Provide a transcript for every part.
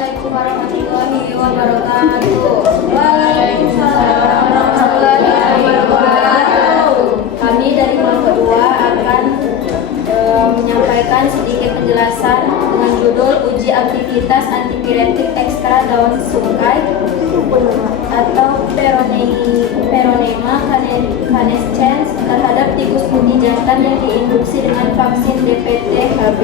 Assalamualaikum warahmatullahi wabarakatuh. Waalaikumsalam warahmatullahi wabarakatuh. Kami dari kelompok 2 akan menyampaikan sedikit penjelasan dengan judul uji aktivitas antipiretik ekstra daun sungkai atau Peronema canescens terhadap tikus putih jantan yang diinduksi dengan vaksin DPT-HB.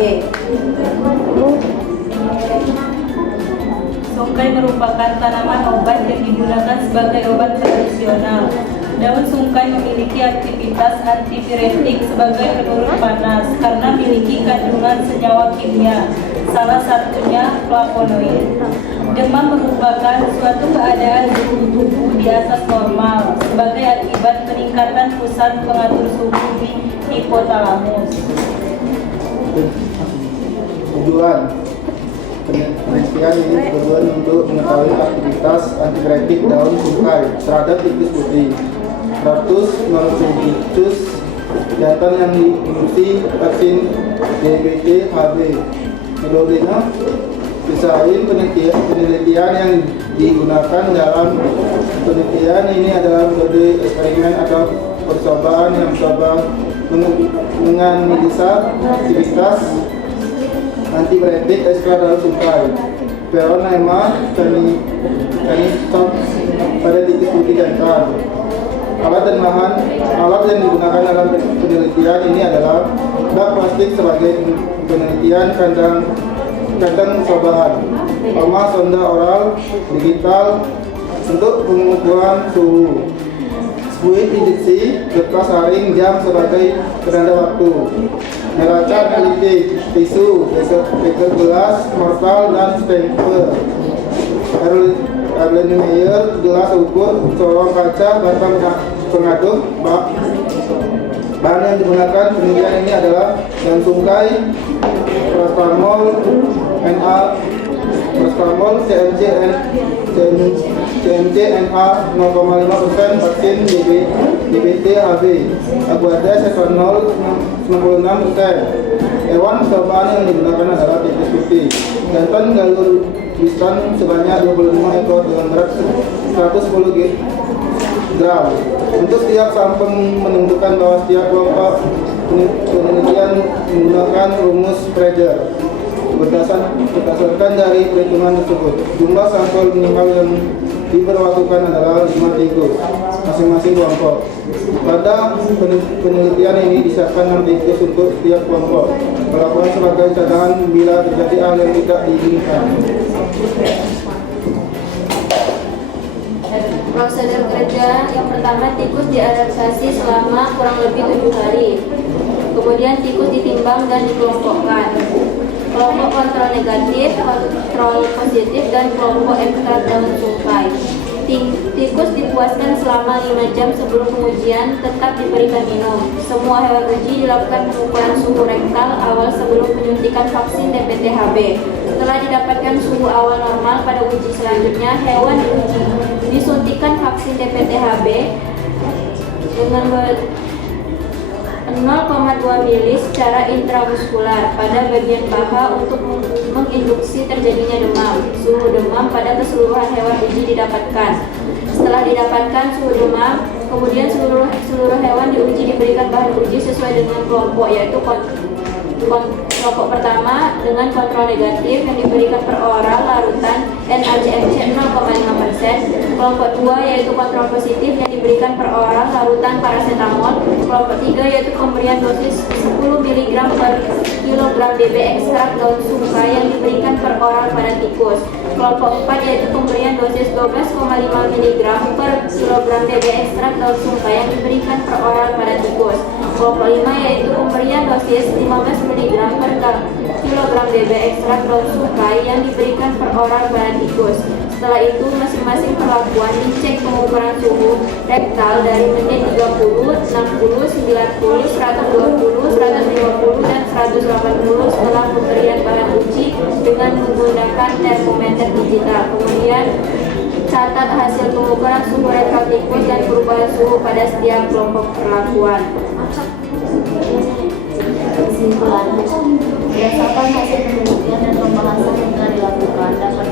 Sungkai merupakan tanaman obat yang digunakan sebagai obat tradisional. Daun sungkai memiliki aktivitas antipiretik sebagai penurun panas karena memiliki kandungan senyawa kimia, salah satunya flavonoid. Demam merupakan suatu keadaan suhu tubuh di atas normal sebagai akibat peningkatan pusat pengatur suhu di hipotalamus. Tujuan penelitian ini bertujuan untuk mengetahui aktivitas antipiretik daun sungkai terhadap tikus putih. 100 tikus jantan yang diinduksi vaksin DPT-HB. Metodenya desain penelitian yang digunakan dalam penelitian ini adalah metode eksperimen atau percobaan yang mencoba menganalisa aktivitas antipiretik ekstra daun sungkai Peronema canescens pada tikus putih jantan. Alat yang digunakan dalam penelitian ini adalah bak plastik sebagai penelitian, kandang cobaan, sonda oral digital untuk pengukuran suhu, fluid injeksi, kertas saring jam sebagai penanda waktu, neraca analitik, tisu, beker gelas, mortal dan stempel, Erlenmeyer, gelas ukur, corong kaca, batang pengaduk, bak. Bahan yang digunakan penelitian ini adalah daun sungkai, paracetamol, CMC NA 0,5%, vaksin DPT-HB, Aguades etanol 96%. Hewan percobaan yang digunakan adalah tikus putih jantan galur bistan sebanyak 25 ekor dengan berat 110 gram. Untuk setiap sampel menentukan bahwa setiap kelompok penelitian menggunakan rumus Fraser. Berdasarkan dari perhitungan tersebut, jumlah sampel minimal yang diperlakukan adalah 5 tikus masing-masing kelompok. Pada penelitian ini disiapkan 6 tikus untuk setiap kelompok, dilakukan sebagai cadangan bila terjadi hal yang tidak diinginkan. Prosedur kerja yang pertama, tikus diadaptasi selama kurang lebih 7 hari. Kemudian tikus ditimbang dan dikelompokkan. Kelompok kontrol negatif, kontrol positif, dan kelompok ekstra daun sungkai. Tikus dipuaskan selama 5 jam sebelum pengujian, tetap diberikan minum. Semua hewan uji dilakukan pengukuran suhu rektal awal sebelum penyuntikan vaksin DPT-HB. Setelah didapatkan suhu awal normal pada uji selanjutnya, hewan diuji disuntikan vaksin DPT-HB dengan 0,2 mili secara intramuskular pada bagian paha untuk menginduksi terjadinya demam. Suhu demam pada keseluruhan hewan uji didapatkan. Setelah didapatkan suhu demam, kemudian seluruh hewan diuji diberikan bahan uji sesuai dengan kelompok, yaitu kelompok pertama dengan kontrol negatif yang diberikan per oral larutan NaCMC 0,5%, kelompok 2 yaitu kontrol positif yang diberikan per oral larutan paracetamol, kelompok 3 yaitu pemberian dosis 10 mg per kilogram Db ekstrak daun sungkai yang diberikan per oral pada tikus, kelompok 4 yaitu pemberian dosis 12,5 mg per kilogram Db ekstrak daun sungkai yang diberikan per oral pada tikus, kelompok 5 yaitu pemberian dosis 15 mg per kilogram Db ekstrak daun sungkai yang diberikan per oral pada tikus. Setelah itu, masing-masing perlakuan dicek pengukuran suhu rektal dari menit 30, 60, 90, 120, 150, dan 180 setelah pemberian bahan uji dengan menggunakan termometer digital. Kemudian, catat hasil pengukuran suhu rektal tikus dan perubahan suhu pada setiap kelompok perlakuan. Kesimpulan, berdasarkan hasil penelitian dan pembahasan yang telah dilakukan, dapat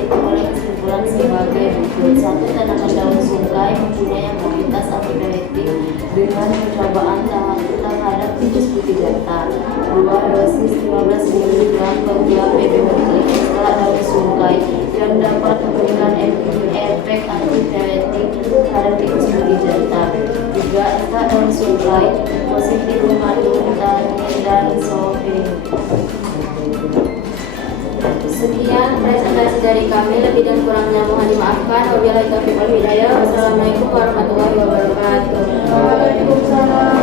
lain positif mengandung dan software. Sekian presentasi dari kami, lebih dan kurangnya mohon dimaafkan. Wabillahi taufiq wal hidayah. Wassalamualaikum warahmatullahi wabarakatuh. Waalaikumsalam.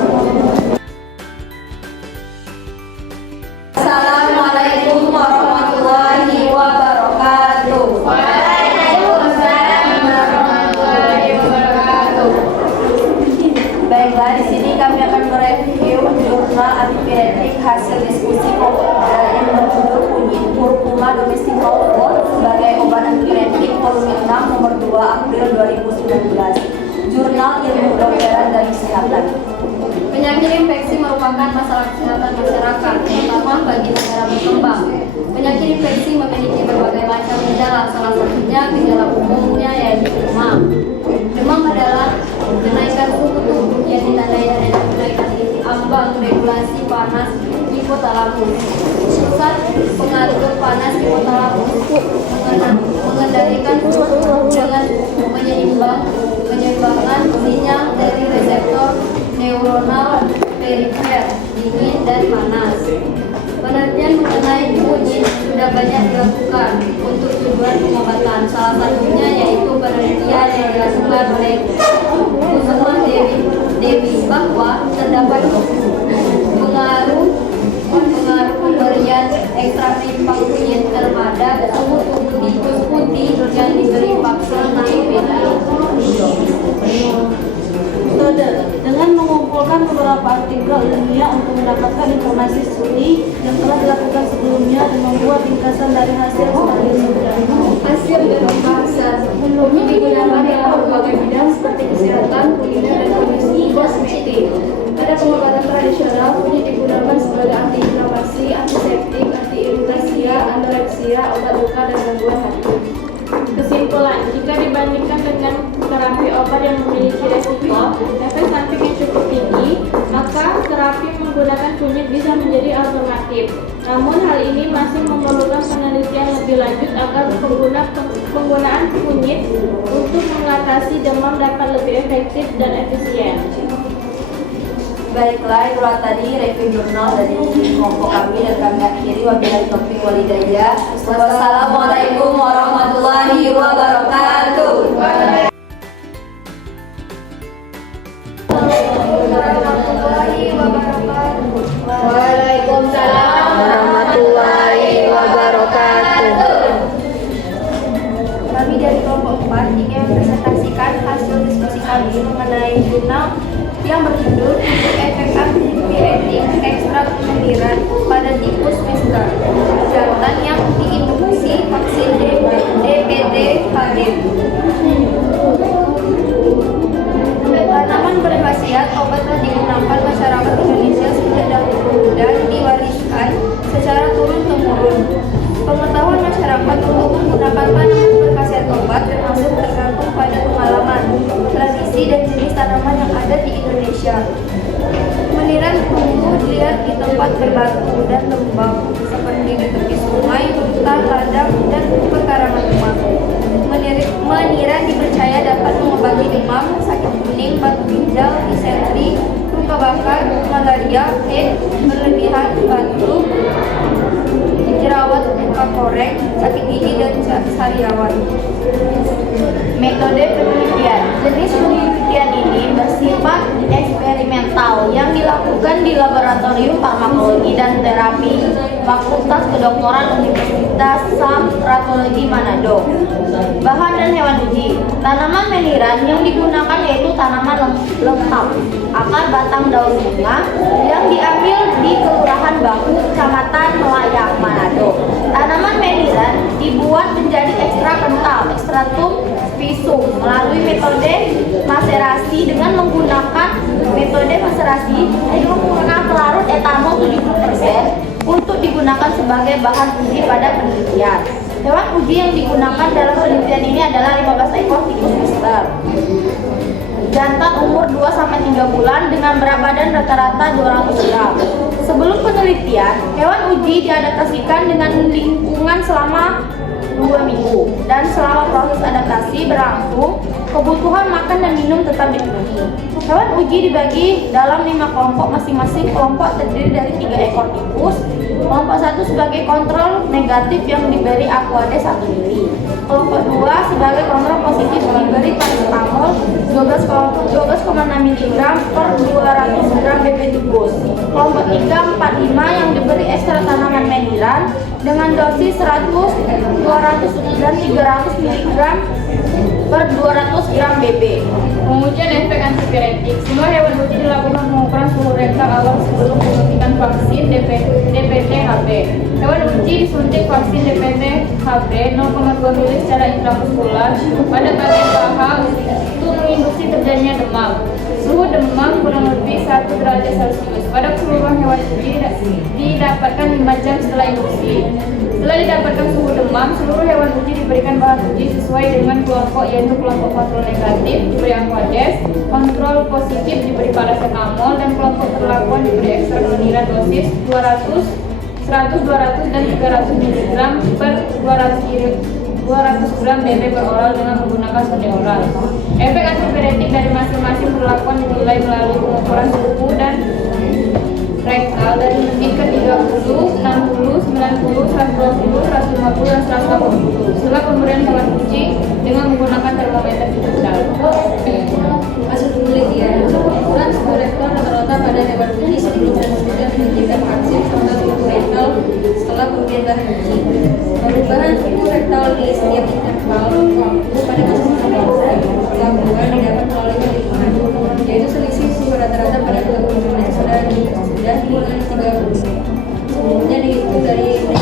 Assalamualaikum warahmatullahi wabarakatuh. Waalaikumsalam warahmatullahi wabarakatuh. Baiklah, di sini kami akan mereview jurnal antipiretik hasil diskusi yang berjudul Kunyit Curcuma domestica award sebagai obat antipiretik volume 6 nomor 2 April 2019. Jurnal Ilmu Kedokteran dan Kesehatan. Penyakit infeksi merupakan masalah kesehatan masyarakat, terutama bagi negara berkembang. Penyakit infeksi memiliki berbagai macam gejala, salah satunya gejala umumnya yaitu demam. Demam adalah kenaikan suhu tubuh yang ditandai dengan kenaikan titik ambang regulasi panas hipotalamus. Pusat pengatur panas hipotalamus mengendalikan suhu tubuh dengan menyeimbangkan sinyal dari reseptor neuronal perifer dingin dan panas. Penelitian mengenai kunyit sudah banyak dilakukan untuk tujuan pengobatan. Salah satunya yaitu penelitian yang dilakukan oleh Kusuma Dewi bahwa terdapat pengaruh pemberian ekstrak limpa kunyit terhadap suhu tubuh tikus putih yang diberi vaksin HPV. Dengan mengumpulkan beberapa artikel ilmiah untuk mendapatkan informasi studi yang telah dilakukan sebelumnya dan membuat ringkasan dari hasil sebagai berikut. Hasil dan pembahasan kunyit digunakan dalam berbagai bidang seperti kesehatan, kuliner, dan kondisi kosmetik. Pada pengobatan tradisional, kunyit digunakan sebagai anti-inflamasi, antiseptik, anti-iritasia, anoreksia, obat luka, dan gangguan hati. Kesimpulan, jika dibandingkan dengan terapi obat yang memiliki resiko efek samping yang cukup tinggi, maka terapi menggunakan kunyit bisa menjadi alternatif. Namun hal ini masih memerlukan penelitian lebih lanjut agar penggunaan kunyit untuk mengatasi demam dapat lebih efektif dan efisien. Baiklah, itulah tadi review jurnal dari kelompok kami dan kami akhiri. Wabillahi taufiq wal hidayah. Wassalamualaikum warahmatullahi wabarakatuh. Waalaikumsalam warahmatullahi wabarakatuh. Kami dari kelompok 4 ingin mempresentasikan hasil diskusi kami mengenai jurnal yang berjudul Efek Antipiretik Ekstrak Meniran pada Tikus Mesgar jantan yang diinduksi vaksin DPT-HG. Tanaman berkhasiat obat telah digunakan masyarakat Indonesia sejak dahulu dan diwariskan secara turun-temurun. Pengetahuan masyarakat untuk menggunakan tanaman berkhasiat obat termasuk tergantung pada pengalaman, tradisi, dan jenis tanaman yang ada di Indonesia. Meniran tumbuh liar di tempat berbatu dan lembab seperti di tepi sungai, hutan, ladang, dan pekarangan rumah. Meniran dipercaya dapat mengobati demam, sakit kuning, batu ginjal, disentri, luka bakar, malaria, berlebihan batuk, jerawat, luka korek, sakit gigi, dan sariawan. Metode penelitian. Jenis penelitian ini bersifat eksperimental yang dilakukan di Laboratorium Farmakologi dan Terapi Fakultas Kedokteran Universitas Samratulagi Manado. Bahan dan hewan uji. Tanaman meniran yang digunakan yaitu tanaman lengkap, akar, batang, daun, bunga yang diambil di Kelurahan Bahu, Kecamatan Melayang, Manado. Tanaman meniran dibuat menjadi ekstrak kental, ekstratum spisum, melalui metode maserasi dengan menggunakan metode maserasi dengan menggunakan pelarut etanol 70% untuk digunakan sebagai bahan uji pada penelitian. Hewan uji yang digunakan dalam penelitian ini adalah 15 ekor tikus Mesgar jantan umur 2-3 bulan dengan berat badan rata-rata 200 gram. Sebelum penelitian, hewan uji diadaptasikan dengan lingkungan selama 2 minggu, dan selama proses adaptasi berlangsung, kebutuhan makan dan minum tetap dipenuhi. Hewan uji dibagi dalam 5 kelompok, masing-masing kelompok terdiri dari 3 ekor tikus. Kelompok 1 sebagai kontrol negatif yang diberi Aquades 1 mili. Kelompok 2 sebagai kontrol positif diberi paracetamol 12,6 mg per 200 gram bebek tikus. Kelompok 3, 4, 5 yang diberi ekstrak tanaman meniran dengan dosis 100, 200 dan 300 mg per 200 gram BB. Pengujian efek antipiretik. Semua hewan uji dilakukan pengukuran suhu rektal awal sebelum penyuntikan vaksin DPT-HB. Hewan uji disuntik vaksin DPT-HB 0,2 mili secara intramuskular pada bagian paha untuk menginduksi terjadinya demam. Suhu demam kurang lebih 1 derajat Celcius pada keseluruhan hewan uji didapatkan 5 jam setelah induksi. Setelah didapatkan suhu demam, seluruh hewan uji diberikan bahan uji sesuai dengan kelompok, yaitu kelompok kontrol negatif diberi Aquades, kontrol positif diberi paracetamol, dan kelompok perlakuan diberi ekstrak meniran dosis 200, 100, 200 dan 300 mg per 200 gram BB per oral dengan menggunakan sonde oral. Efek antipiretik dari masing-masing perlakuan dinilai melalui pengukuran suhu dan rektal dari menit ke 30, 60, 90, 120, 150, dan 180. Setelah pemberian hewan uji dengan menggunakan termometer digital. Hasil penelitian, ukuran suhu rektal rata-rata pada hewan uji sebelum dan sesudah penyuntikan vaksin serta suhu rektal setelah pemberian bahan uji. Perubahan suhu rektal di setiap interval waktu pada masing-masing perlakuan didapat melalui perhitungan, yaitu selisih suhu rata-rata pada 20 menit sudah hingga 30. Sebelumnya dihitung dari 0,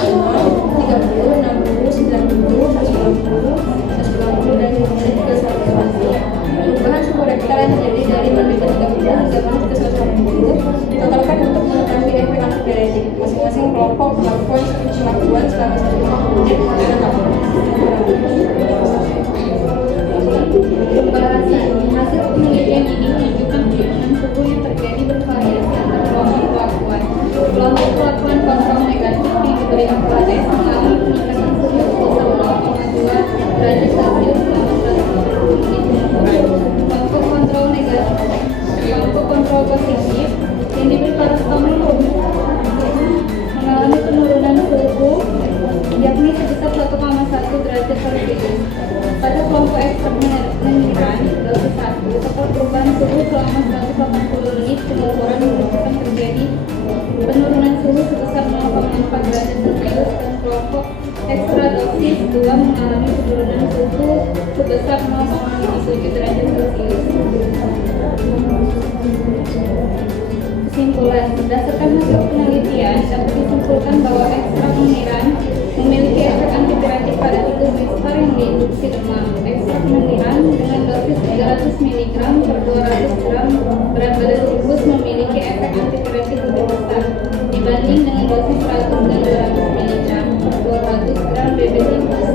30, 60, 90, 150, 190 dan kemudian ke 180. Perubahan suhu rektal yang terjadi dari menit ke 30 hingga menit ke 180 ditotalkan untuk mengetahui efek antipiretik. Masing-masing kelompok melakukan pengakuan selama 1 menit dan 60. Hasil penelitian ini menunjukkan penurunan suhu yang terjadi bervariasi antar kelompok pelakuan. Kelompok pelakuan kontrol negatif yang diberi Aquades mengalami peningkatan suhu sebesar 0,2 derajat Celcius selama 120 menit pengukuran. Kelompok kontrol negatif, kelompok kontrol positif yang diberi paracetamol mengalami penurunan suhu yakni sebesar 1,1 derajat Celcius. Pada kelompok ekstrak meniran dosis 1, serta perubahan suhu selama 180 menit pengukuran menunjukkan terjadi penurunan suhu sebesar 0,4 derajat Celcius, dan kelompok ekstra dosis 2 mengalami penurunan suhu sebesar 0,7 derajat Celcius. Kesimpulan, berdasarkan hasil penelitian dapat disimpulkan bahwa ekstrak meniran memiliki efek antipiretik pada tikus besar yang diinduksi demam. Ekstrak meniran dengan dosis 300 mg per 200 gram berat badan tikus memiliki efek antipiretik lebih besar dibanding dengan dosis 100 dan 200 mg per 200 gram bebek tikus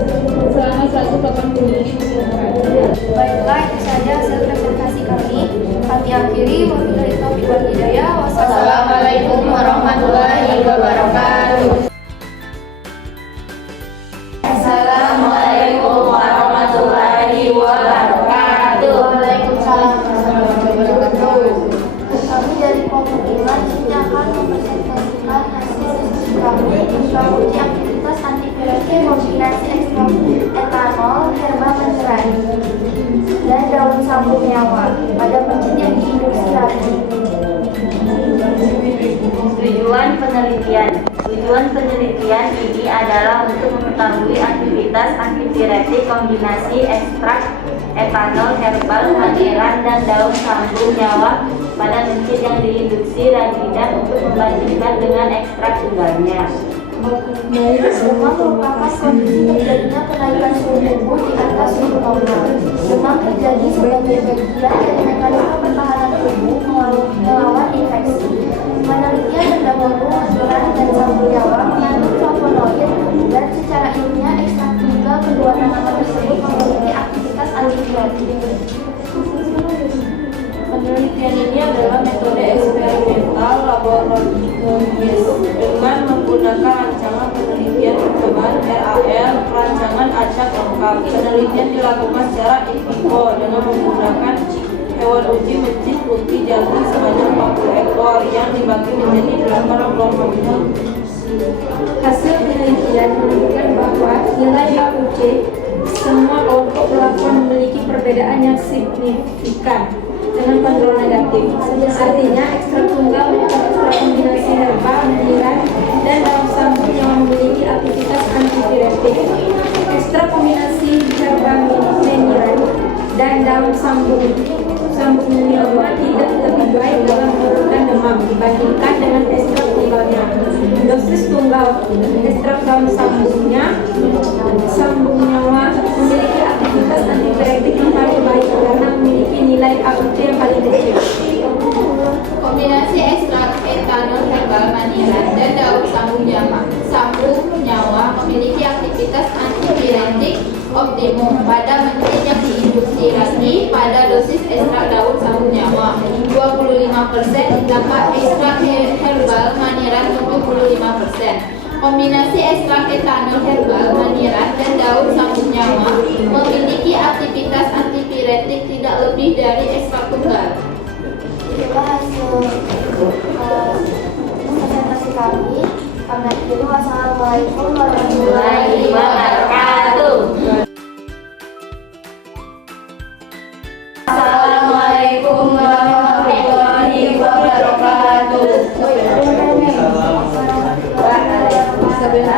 selama 180 menit pengukuran. Baiklah, itu saja hasil presentasi kami. Kami akhiri, wabillahi taufiq wal hidayah. Wassalamualaikum warahmatullahi wabarakatuh. Assalamualaikum warahmatullahi wabarakatuh. Waalaikumsalam warahmatullahi wabarakatuh. Kami dari kelompok 5 ini akan mempresentasikan hasil diskusi kami tentang uji aktivitas antipiretik kombinasi ekstrak etanol, herba meneran, dan daun sapu nyawa pada penelitian diinduksi lagi. Tujuan penelitian ini adalah untuk mengetahui aktivitas antipiretik kombinasi ekstrak etanol, herbal, meniran, dan daun sapu nyawa pada mencit yang diinduksi lagi dan untuk membandingkan dengan ekstrak tunggalnya. Demam merupakan kondisi terjadinya kenaikan suhu tubuh di atas suhu normal. Demam terjadi sebagai bagian dari mekanisme pertahanan tubuh melawan infeksi. Penelitian terdahulu meniran dan sapu nyawa mengandung flavonoid, dan secara ilmiah ekstrak tunggal kedua tanaman tersebut memiliki aktivitas antipiretik. Penelitian ini adalah metode eksperimental laboratorium masyarakat. Penelitian dilakukan secara in vivo dengan menggunakan hewan uji mencit putih jantan sebanyak 40 ekor yang dibagi menjadi 8 kelompok. Hasil penelitian menunjukkan bahwa nilai AUC semua kelompok pelakon memiliki perbedaan yang signifikan dengan kontrol negatif. Artinya ekstrak tunggal merupakan ekstrak kombinasi herbal, mineral, dan daun sambung yang memiliki aktivitas antipiretik. Ekstrak kombinasi herbal, mineral, dan daun sambung nyawa tidak lebih baik dalam menurunkan demam dibandingkan dengan ekstrak tunggalnya. Dosis tunggal ekstrak daun sambung nyawa memiliki aktivitas antipiretik yang paling baik karena memiliki nilai AUC yang paling kecil. Kombinasi ekstrak etanol herbal maniran dan daun sambung nyawa memiliki aktivitas antipiretik optimum pada mencit yang diinduksi lagi pada dosis ekstrak daun sambung nyawa 25%, ditambah ekstrak herbal maniran 75%. Kombinasi ekstrak etanol herbal maniran dan daun sambung nyawa memiliki aktivitas antipiretik tidak lebih dari ekstrak tunggal. Itulah hasil presentasi kami. Kami akhiri. Wassalamualaikum warahmatullahi wabarakatuh. Assalamualaikum warahmatullahi wabarakatuh.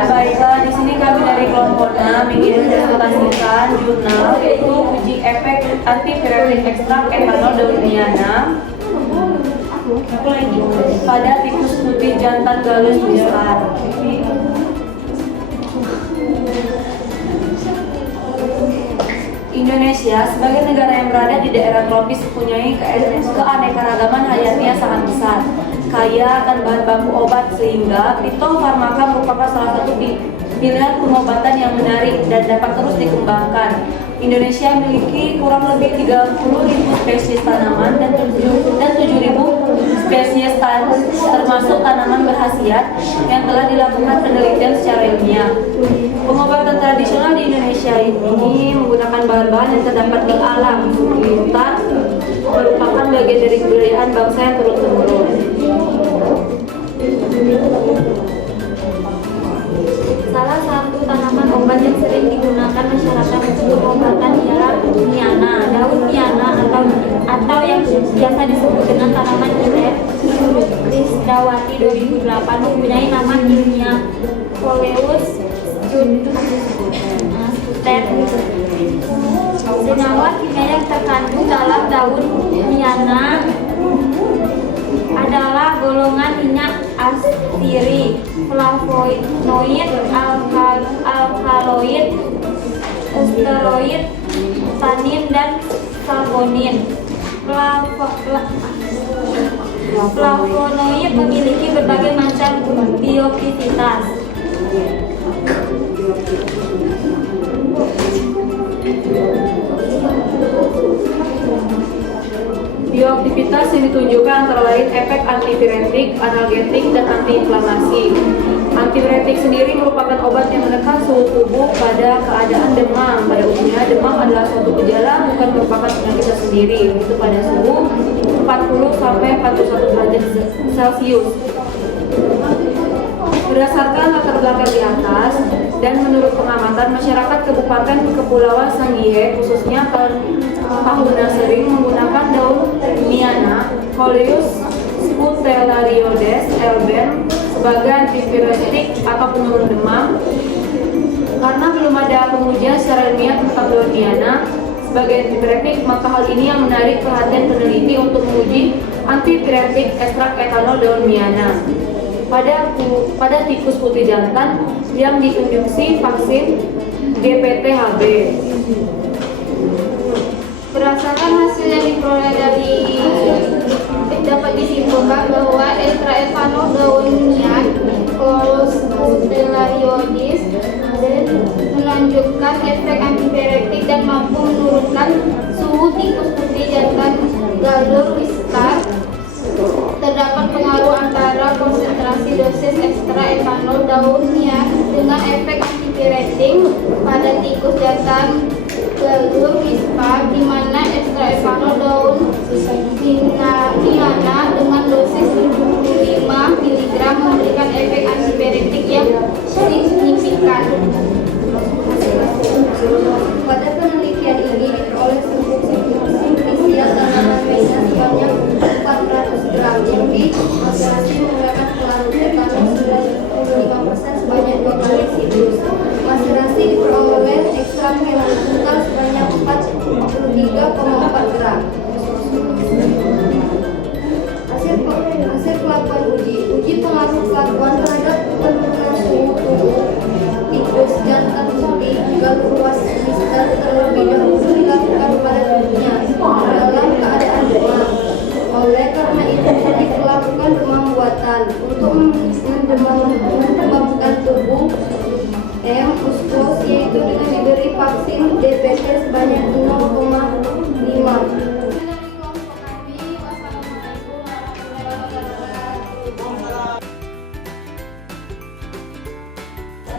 Baiklah, di sini kami dari kelompok 6 ingin mempresentasikan jurnal yaitu uji efek antipiretik ekstrak etanol daun miana pada tikus putih jantan galus besar. Indonesia sebagai negara yang berada di daerah tropis mempunyai keanekaragaman hayati yang sangat besar, kaya akan bahan baku obat sehingga fitofarmaka merupakan salah satu pilihan pengobatan yang menarik dan dapat terus dikembangkan. Indonesia memiliki kurang lebih 30.000 spesies tanaman dan 7.000 spesies termasuk tanaman berkhasiat yang telah dilakukan penelitian secara ilmiah. Pengobatan tradisional di Indonesia ini menggunakan bahan-bahan yang terdapat di alam. Hutan merupakan bagian dari kebudayaan bangsa yang turun-temurun. Salah satu tanaman obat yang sering digunakan masyarakat untuk pengobatan ialah miana. Daun miana atau yang biasa disebut dengan tanaman uret Risdawati 2008 mempunyai nama ilmiah Coleus scutex. Senyawa kimia yang terkandung dalam daun miana adalah golongan minyak astiri, flavonoid, alkaloid, steroid, tanin, dan saponin. Flavonoid memiliki berbagai macam bioaktivitas. Bioaktivitas yang ditunjukkan antara lain efek antipiretik, analgetik, dan antiinflamasi. Antipiretik sendiri merupakan obat yang menekan suhu tubuh pada keadaan demam. Pada umumnya, demam adalah suatu gejala bukan merupakan penyakit tersendiri, yaitu pada suhu 40 sampai 41 derajat Celcius. Berdasarkan latar belakang di atas dan menurut pengamatan masyarakat Kabupaten Kepulauan Sangihe khususnya Tahuna sering menggunakan daun miana Coleus scutelarioides elben sebagai antipiretik atau penurun demam. Karena belum ada pengujian secara ilmiah tentang daun miana sebagai antipiretik, maka hal ini yang menarik perhatian peneliti untuk menguji antipiretik ekstrak etanol daun miana pada tikus putih jantan yang diinduksi vaksin GPT-HB. Berdasarkan hasil yang diperoleh dari dapat disimpulkan bahwa ekstrak etanol daun minyak Coleus scutelarioides menunjukkan efek antipiretik dan mampu menurunkan suhu tikus putih jantan galur besar. Terdapat pengaruh antara konsentrasi dosis ekstrak etanol daun minyak dengan efek antipiretik pada tikus jantan galur mispa, di mana ekstra etanol daun Hiana dengan dosis 75 mg memberikan efek antipiretik yang signifikan. Pada penelitian ini diperoleh simplisial tanaman mainan sebanyak 400 gram. Jadi, masyarakat menggunakan pelarut etanol 95% sebanyak 2 kali siklus. Maserasi diperoleh ekstrak hewan tunggal sebanyak 43,4 gram. Hasil pelakuan uji pengaruh pelakuan terhadap penurunan suhu tubuh tikus jantan putih Galurus mistar terlebih dahulu dilakukan pada tubuhnya dalam keadaan demam. Oleh karena itu dilakukan demam buatan untuk mendemamkan tubuh uskos, yaitu dengan diberi vaksin DPT sebanyak 0,5.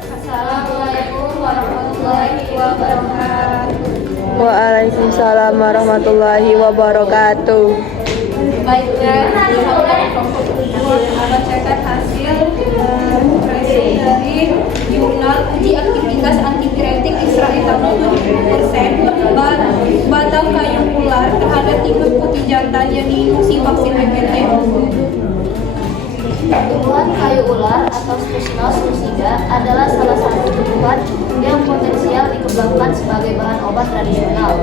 Assalamualaikum warahmatullahi wabarakatuh. Waalaikumsalam warahmatullahi wabarakatuh. Baiklah, membacakan hasil tracing dari jurnal uji aktivitas antipiretik ekstra etanol 70% batang kayu ular terhadap tikus putih jantan yang diinduksi vaksin DPT. Tumbuhan kayu ular atau Sphagnum lucida adalah salah satu tumbuhan yang potensial dikembangkan sebagai bahan obat tradisional.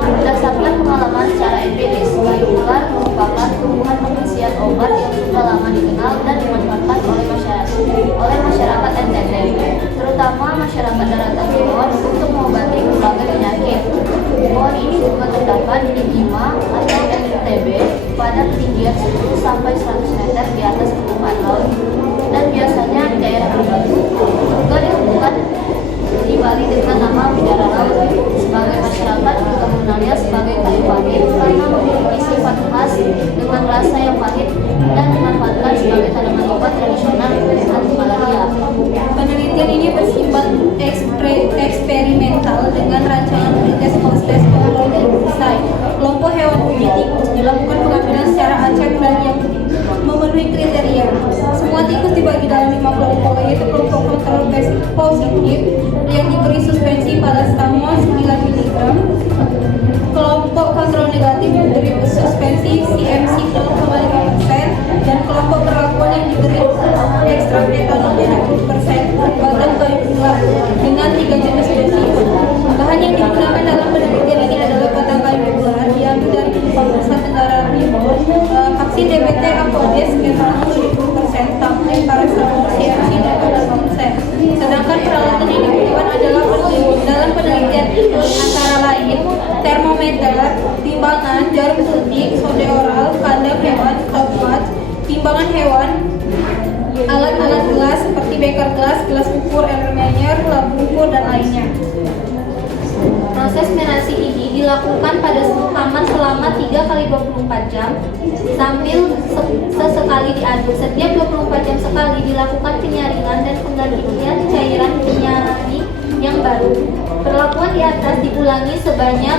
Berdasarkan pengalaman secara empiris, kayu ular merupakan tumbuhan pengisian obat yang sudah lama dikenal dan dimanfaatkan oleh masyarakat NTT, terutama masyarakat daratan timur untuk mengobati berbagai penyakit. Pohon ini juga terdapat di Bima atau NTB pada ketinggian 10 sampai 100 meter di atas permukaan laut dan biasanya di daerah berbatu. Juga ditemukan di Bali dengan nama bidara laut. Sebagai masyarakat juga mengenalnya sebagai kayu pahit karena memiliki sifat khas dengan rasa yang pahit dan dimanfaatkan sebagai tanaman obat tradisional anti malaria. Penelitian ini bersifat eksperimental dengan rancangan tes proses desain. Kelompok hewan uji tikus dilakukan pengambilan secara acak dan yang memenuhi kriteria. Semua tikus dibagi dalam 5 kelompok, yaitu kelompok kontrol positif yang diberi suspensi paracetamol 9 mg, kelompok kontrol negatif yang diberi suspensi CMC 0,5%, dan kelompok perlakuan yang diberi ekstrak etanol 70% batang kayu ular dengan 3 jenis spesies. Bahan yang digunakan dalam penelitian ini adalah batang kayu ular diambil dari Nusa Tenggara Timur, vaksin DPT Apodes etanol 70%, sampai paracetamol CMC 0,5%. Sedangkan peralatan yang digunakan adalah dalam penelitian itu antara lain termometer, timbangan, jarum suntik, sonde oral, kandang hewan, stopwatch, timbangan hewan, alat-alat gelas seperti beker gelas, gelas ukur, Erlenmeyer, lampu ukur, dan lainnya. Proses merasi ini dilakukan pada suhu aman selama 3x24 jam sambil sesekali diaduk. Setiap 24 jam sekali dilakukan penyaringan dan penggantian cairan penyaring yang baru. Perlakuan di atas diulangi sebanyak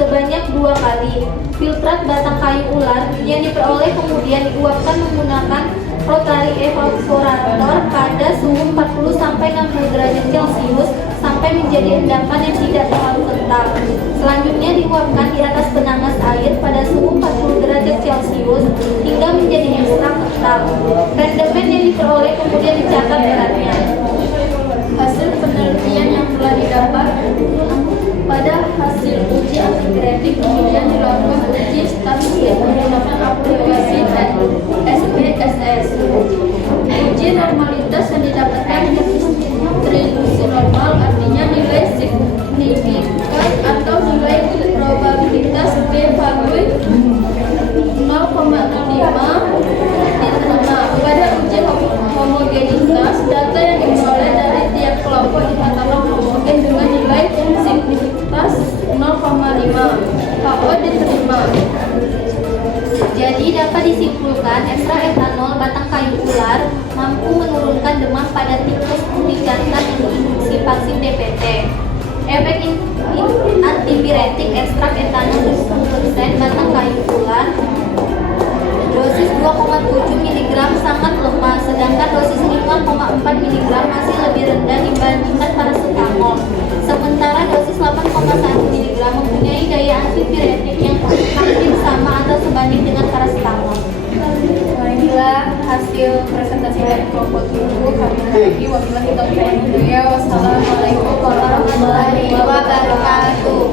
2 kali. Filtrat batang kayu ular yang diperoleh kemudian diuapkan menggunakan rotary evaporator pada suhu 40-60 derajat Celcius sampai menjadi endapan yang tidak terlalu kental. Selanjutnya diuapkan di atas penanas air pada suhu 40 derajat Celcius hingga menjadi ekstra kental. Rendemen yang diperoleh kemudian dicatat beratnya. Hasil penelitian yang telah didapat pada hasil uji antipiretik kemudian dilakukan uji statistik menggunakan aplikasi dan SPSS. Uji normalitas yang didapatkan distribusi normal, artinya nilai signifikan atau nilai probabilitas p-value 0,05 diterima. Pada uji homogenitas, data yang diperoleh dari tiap kelompok dikatakan homogen dengan nilai signifitas 0,5. KO diterima. Jadi dapat disimpulkan ekstra etanol batang kayu ular mampu menurunkan demam pada tikus putih jantan DPT. Efek antipiretik ekstrak etanol 10% batang kayu ular dosis 2,7 mg sangat lemah, sedangkan dosis 5,4 mg masih lebih rendah dibandingkan paracetamol. Sementara dosis 8,1 mg mempunyai daya antipiretik yang hampir sama atau sebanding dengan paracetamol. Inilah hasil presentasi dari kelompok 7 kami lagi. Wabillahi taufiq wal hidayah. Wassalamualaikum warahmatullahi wabarakatuh.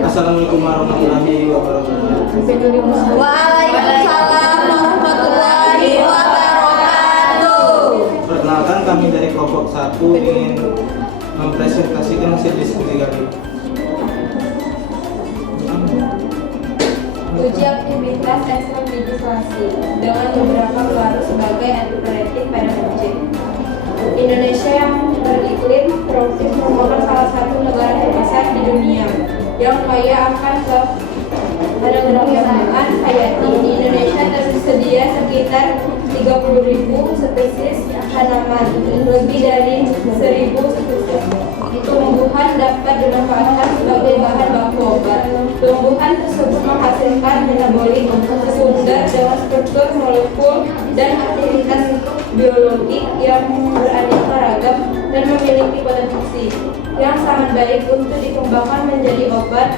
Assalamualaikum warahmatullahi wabarakatuh. Waalaikumsalam warahmatullahi wabarakatuh. Perkenalkan, kami dari kelompok 1 ingin mempresentasikan hasil diskusi kami. Uji aktivitas ekstrak legislasi dengan beberapa pengaruh sebagai antipiretik pada kucing. Indonesia yang beriklim tropis merupakan salah satu negara terbesar di dunia yang kaya akan keanekaragaman hayati. Di Indonesia tersedia sekitar 30.000 spesies tanaman, lebih dari 1.000 spesies tumbuhan dapat dimanfaatkan sebagai bahan baku obat. Tumbuhan tersebut menghasilkan metabolik sekunder dengan struktur molekul dan aktivitas biologik yang beraneka ragam dan memiliki potensi yang sangat baik untuk dikembangkan menjadi obat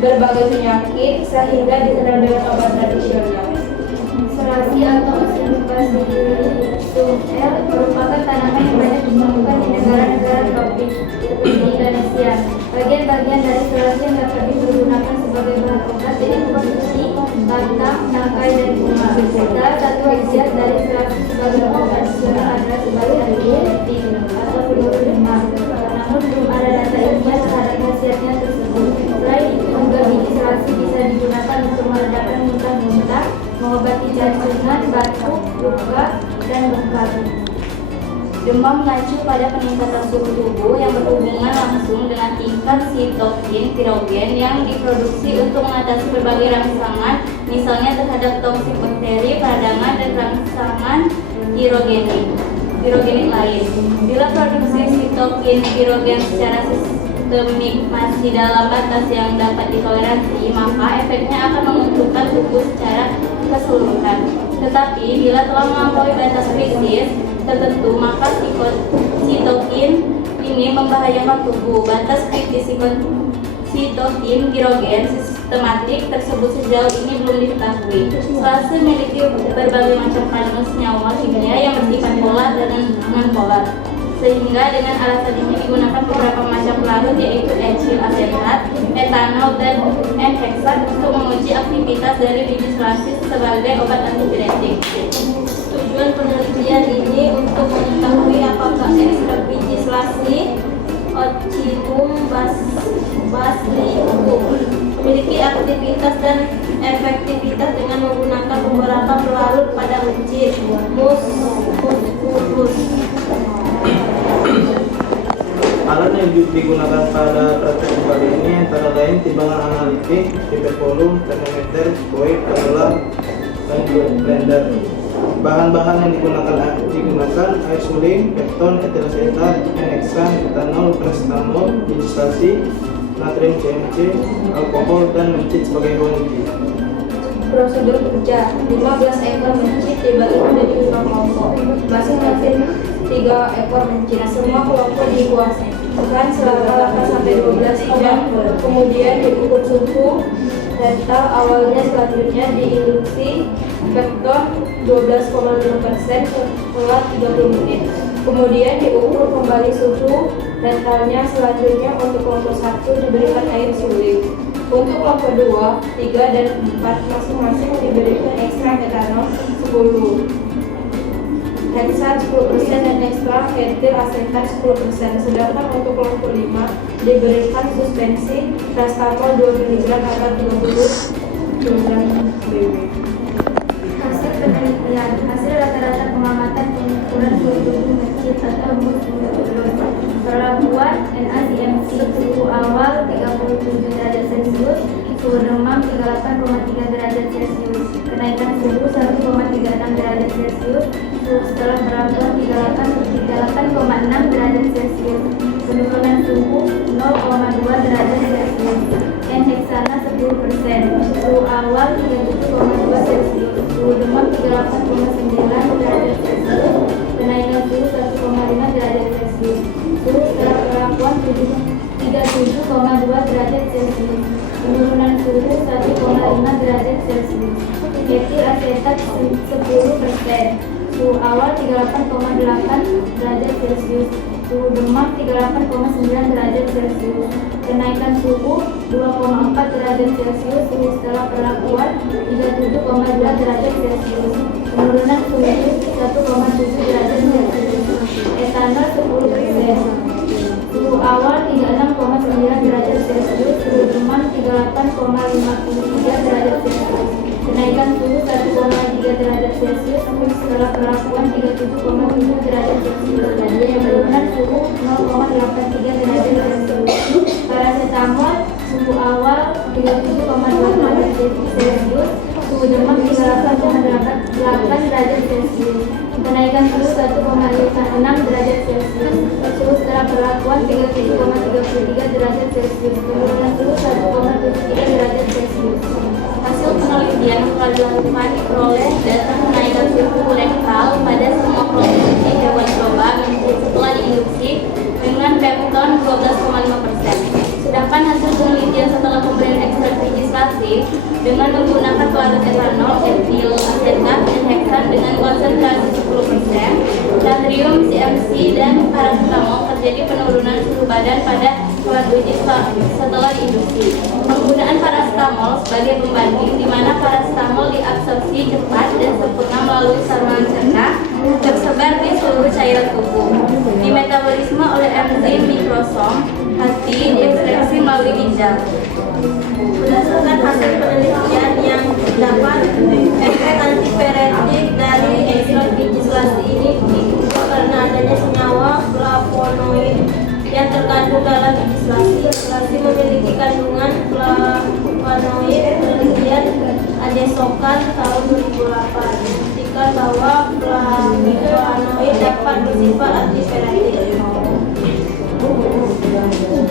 berbagai penyakit sehingga dikenal dengan obat tradisional. Serasi atau Acinetobacter merupakan tanaman yang banyak ditemukan di negara-negara tropis seperti Indonesia. Bagian-bagian dari serasi yang dapat digunakan sebagai bahan obat yaitu kucing, batang, tangkai, dan bunga. Salah satu khasiat dari serasi sebagai obat tradisional adalah sebagai antipiretik atau peluru demam. Namun belum ada data ilmiah terhadap khasiatnya tersebut. Selain itu juga biji serasi bisa digunakan untuk meredakan muntah-muntah, mengobati jantungan, batuk, luka, dan bengkak. Demam mengacu pada peningkatan suhu tubuh yang berhubungan langsung dengan tingkat sitokin pirogen yang diproduksi untuk mengatasi berbagai rangsangan, misalnya terhadap toksik bakteri, peradangan, dan rangsangan pirogenik lain. Bila produksi sitokin pirogen secara sistemik masih dalam batas yang dapat ditoleransi, maka efeknya akan menguntungkan tubuh secara keseluruhan. Tetapi bila telah melampaui batas kritis tertentu, maka sitokin ini membahayakan tubuh. Batas kritis sitokin pirogen sistematik tersebut sejauh ini belum diketahui. Serasi memiliki berbagai macam kandungan senyawa kimia yang bersifat polar dan non-polar, sehingga dengan alasan ini digunakan beberapa macam pelarut yaitu etil asetat, etanol, dan N-heksat untuk menguji aktivitas dari biji serasi sebagai obat antipiretik. Tujuan penelitian ini untuk mengetahui apakah ekstrak biji selasi Ocinum basilikum memiliki aktivitas dan efektivitas dengan menggunakan beberapa pelarut pada kucing musculus. Alat yang digunakan pada praktek kali ini antara lain timbangan analitik, pipet volume, termometer, weight, pengular, dan blender. Bahan-bahan yang digunakan air suling, pekton, etil asetat, N-heksan, etanol, paracetamol, biji selasi, natrium CMC, alkohol, dan mencit sebagai hewan uji. Prosedur kerja: 15 ekor mencit dibagi menjadi 5 kelompok, masing-masing 3 ekor mencit. Semua kelompok dikuasaikan selama 8-12 jam, kemudian diukur suhu rental awalnya, selanjutnya diinduksi pekton 12,5% setelah 30 menit. Kemudian diukur kembali suhu rentalnya, selanjutnya untuk kelompok 1 diberikan air suling. Untuk kelompok 2, 3, dan 4 masing-masing diberikan ekstrak etanol 10%, heksan 10%, dan ekstrak etil asetat 10%. Sedangkan untuk kelompok 5 diberikan suspensi paracetamol 2 mg atau 30 mg BB. Hasil penelitian, hasil rata-rata pengamatan pengukuran suhu tubuh mencit atau musculus. Perlakuan NACMC suhu awal 37 derajat Celcius, suhu demam 38,3 derajat Celcius, kenaikan suhu 1,36 derajat Celcius, suhu setelah terapi 38,3 suhu awal 38,8 derajat Celcius, suhu demam 38,9 derajat Celcius, kenaikan suhu 2,4 derajat Celcius, suhu setelah perlakuan 37,2 derajat Celcius, penurunan suhu 1,7 derajat Celcius, etanol 10%, suhu awal 36,9 derajat Celcius, suhu demam 38,53 derajat Celcius, kenaikan suhu 1,3 derajat Celcius, suhu setelah perlakuan 37,7 derajat Celcius, penurunan suhu 0,83 derajat Celcius. Paracetamol suhu awal 37,2 derajat Celcius, suhu demam 38,8 derajat Celcius, kenaikan suhu 1,6 derajat Celcius, suhu setelah perlakuan 37,33 derajat Celcius, penurunan suhu 1,73 derajat Celcius. Hasil penelitian telah dilakukan diperoleh data kenaikan suhu rektal pada semua konsumsi hewan coba setelah diinduksi dengan pepton 12,5%. Sedangkan hasil penelitian setelah pemberian ekstrak legislasi dengan menggunakan pelarut etanol, etil asetat, dan heksan dengan konsentrasi 10%, natrium, CMC, dan paracetamol terjadi penurunan suhu badan pada hewan uji setelah diinduksi. Penggunaan paracetamol sebagai pembanding di mana paracetamol diabsorpsi cepat dan sempurna melalui saluran cerna tersebar di seluruh cairan tubuh. Di metabolisme oleh enzim mikrosom hati diekstraksi melalui ginjal. Berdasarkan hasil penelitian yang dapat, efek antipiretik dari ekstrak legislasi ini diduga karena adanya senyawa flavonoid yang terkandung dalam legislasi. Legislasi memiliki kandungan flavonoid. Penelitian Adesokan tahun 2008 membuktikan bahwa flavonoid dapat bersifat antipiretik.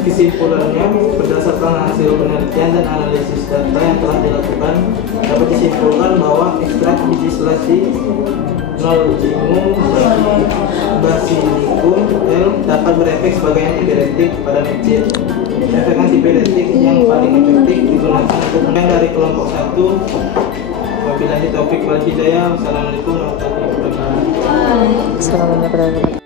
Kesimpulannya, berdasarkan hasil penelitian dan analisis data yang telah dilakukan, dapat disimpulkan bahwa ekstrak legislasi Nolgium basilicum L dapat berefek sebagai antipiretik pada micin. Efek antipiretik yang paling efektif digunakan untuk yang dari kelompok 1. Wabillahi taufik wal hidayah. Wassalamualaikum warahmatullahi wabarakatuh. Assalamualaikum warahmatullahi wabarakatuh.